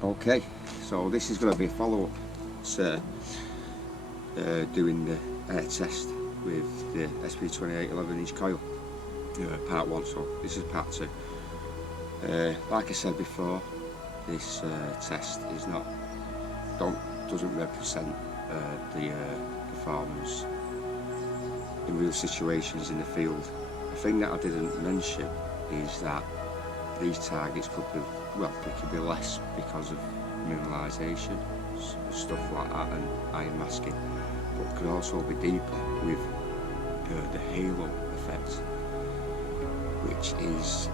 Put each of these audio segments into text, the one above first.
Okay, so this is going to be a follow-up to doing the air test with the Sp28 11-inch coil, part 1, so this is part 2. Like I said before, this test is doesn't represent the performance in real situations in the field. The thing that I didn't mention is that these targets could be, well, they could be less because of mineralisation, stuff like that, and iron masking, but could also be deeper with the halo effect, which is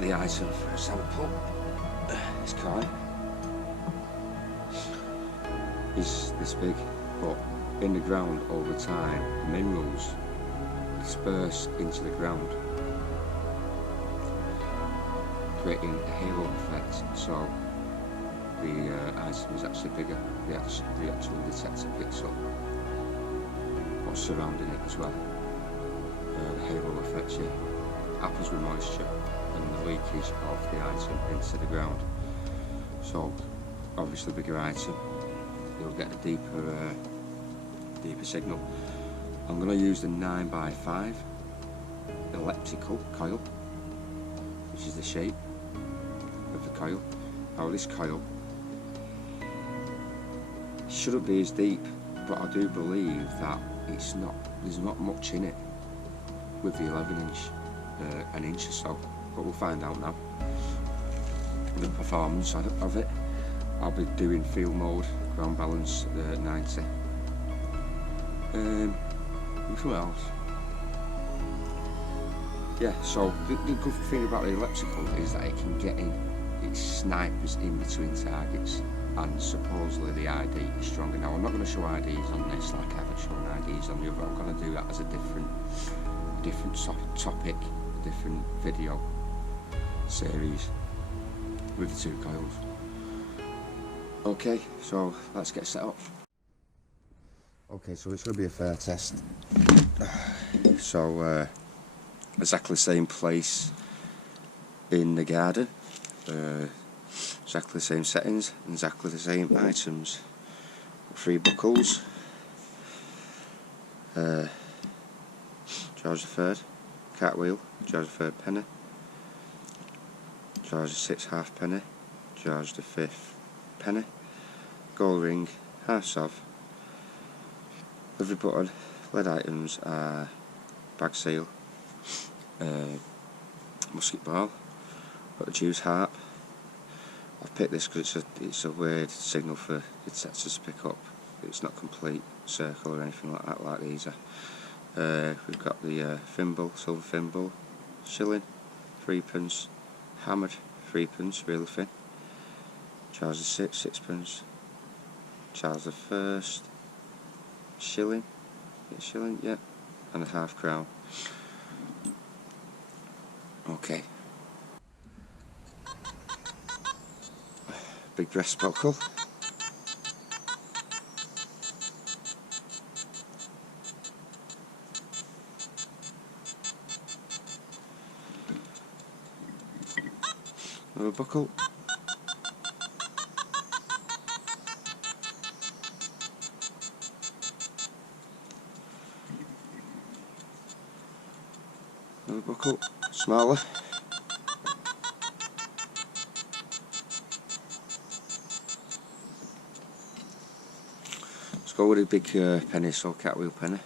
the item, for example, this coin is this big, but in the ground over time, the minerals disperse into the ground, creating a halo effect, so the item is actually bigger. The actual detector picks up what's surrounding it as well. The halo effect here happens with moisture and the leakage of the item into the ground. So obviously bigger item, you'll get a deeper signal. I'm going to use the 9x5 elliptical coil, which is the shape of the coil. Now this coil shouldn't be as deep, but I do believe that there's not much in it with the 11-inch, an inch or so, but we'll find out now. The performance of it, I'll be doing field mode, ground balance 90. What else? Yeah, so the good thing about the elliptical is that it can get in, it snipers in between targets, and supposedly the ID is stronger. Now I'm not going to show IDs on this like I haven't shown IDs on the other. I'm going to do that as a different topic, a different video series with the 2 coils. Okay, so let's get set up. Okay, so it's going to be a fair test. So exactly the same place in the garden, exactly the same settings, and exactly the same items. 3 buckles, George III, cartwheel, George III penny, George VI halfpenny, George V penny, gold ring, half sov. Every button, lead items are bag seal, musket ball, got a juice harp. I've picked this because it's a weird signal for the detectors to pick up. It's not complete circle or anything like that, like these are. We've got the thimble, silver thimble, shilling, 3p, hammered 3p, really thin, Charles VI, 6p, Charles I, shilling, yeah, and a half crown. Okay. Big dress buckle. Another buckle. Another buckle, smaller. Let's go with a big penny, so cartwheel penny.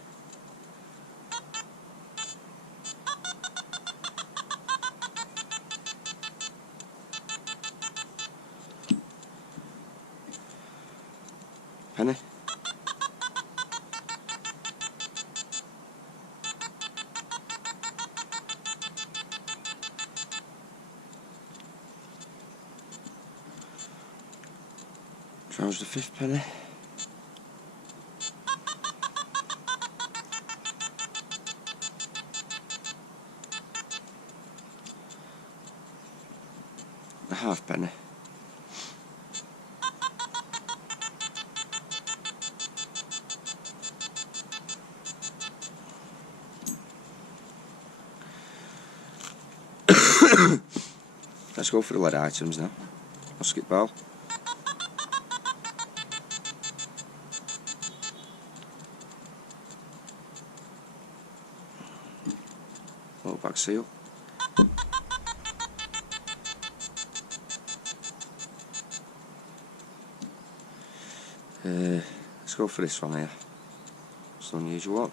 Penny. Charles the 5th penny. A half penny. Let's go for the lead items now. Musket ball. seal. Let's go for this one here. It's an unusual one.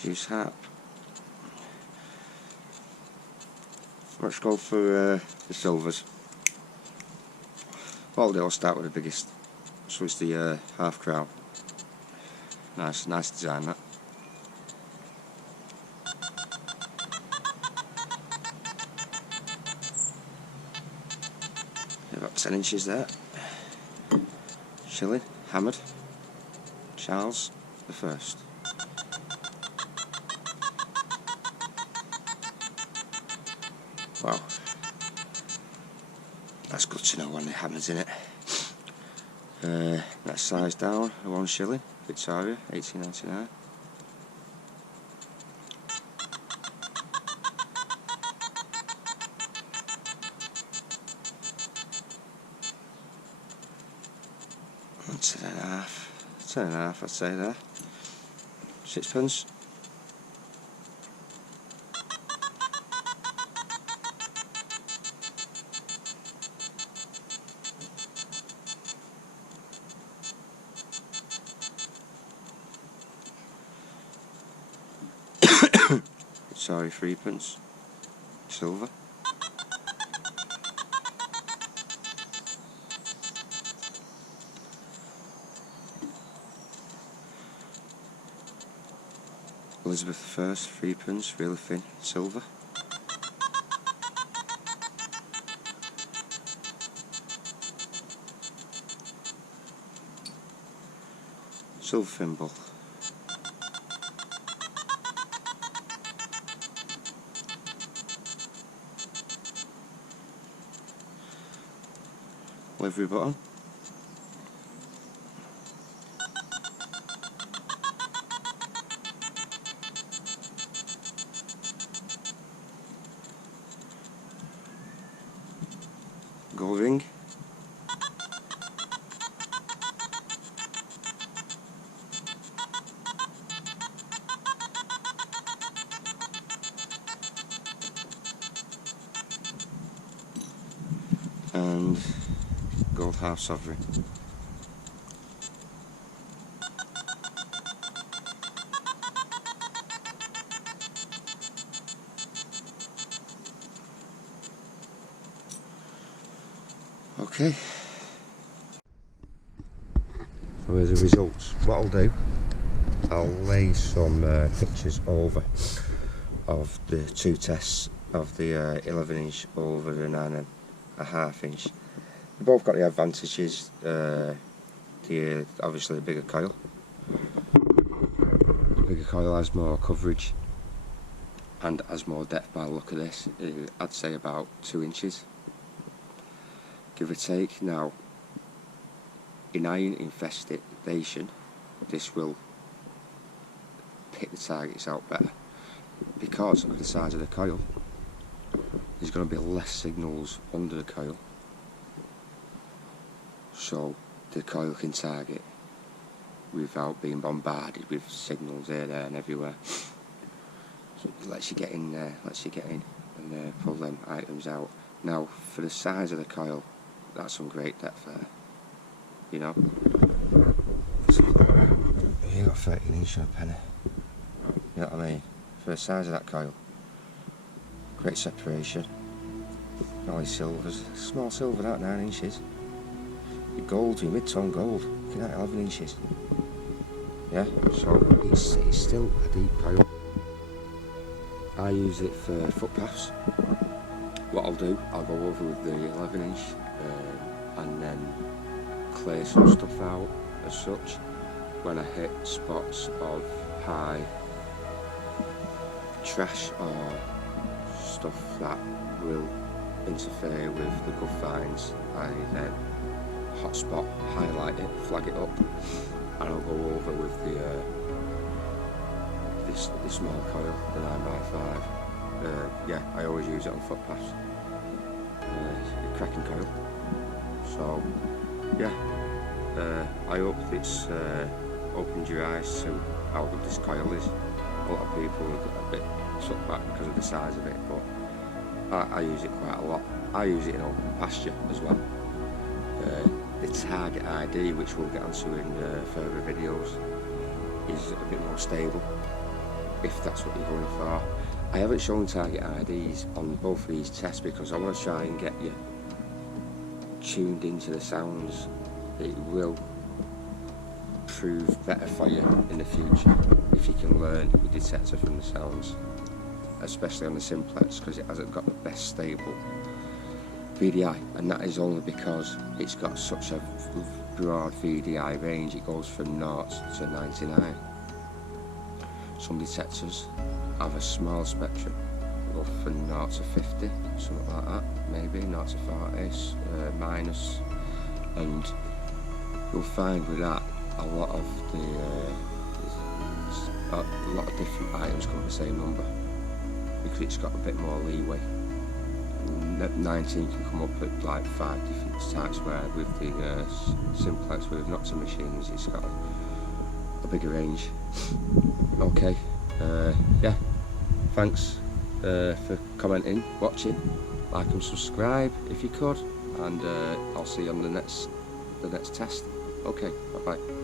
Juice harp. Let's go for the silvers. What I'll do, I'll start with the biggest. So it's the half crown. Nice design that. About 10 inches there. Shilling, hammered. Charles the First. Wow. That's good to know when the hammer's in it. Next size down, 1 shilling, Victoria, 1899. And 10.5, I'd say there. Sixpence. Sorry, 3pence. Silver. Elizabeth I, 3pence, really thin, silver. Silver thimble. Livery button. Gold ring. And gold half sovereign. Okay. So here's the results. What I'll do, I'll lay some pictures over of the two tests of the 11-inch over the 9.5-inch. They both got the advantages. Obviously the bigger coil. The bigger coil has more coverage and has more depth by the look of this. I'd say about 2 inches, give or take. Now, in iron infestation, this will pick the targets out better because of the size of the coil. There's going to be less signals under the coil, so the coil can target without being bombarded with signals here, there and everywhere. So it lets you get in there, and pull them items out. Now, for the size of the coil, that's some great depth there, you know. So, you got 13 inch on a penny, you know what I mean? For the size of that coil, great separation. All these silvers, small silver, that 9 inches. Your gold, your mid-tone gold, looking at 11 inches. Yeah, so it's still a deep coil. I use it for footpaths. What I'll do, I'll go over with the 11-inch and then clear some stuff out as such when I hit spots of high trash or stuff that will interfere with the good finds. I then hotspot, highlight it, flag it up, and I'll go over with the this small coil, the 9x5. Yeah, I always use it on footpaths. It's a cracking coil. So yeah, I hope it's opened your eyes to how good this coil is. A lot of people have got a bit sucked back because of the size of it, but I use it quite a lot. I use it in open pasture as well. The target ID, which we'll get onto in further videos, is a bit more stable, if that's what you're going for. I haven't shown target IDs on both of these tests because I want to try and get you tuned into the sounds. It will prove better for you in the future if you can learn your detector from the sounds, especially on the Simplex, because it hasn't got the best stable VDI, and that is only because it's got such a broad VDI range. It goes from 0 to 99. Some detectors have a small spectrum, go from 0 to 50, something like that, maybe 0 to 40, minus, and you'll find with that a lot of different items come to the same number because it's got a bit more leeway. 19 can come up at like 5 different types, where with the Simplex with Nokta machines it's got a bigger range. Okay, yeah, thanks for commenting, watching, like and subscribe if you could, and I'll see you on the next test. Okay, bye bye.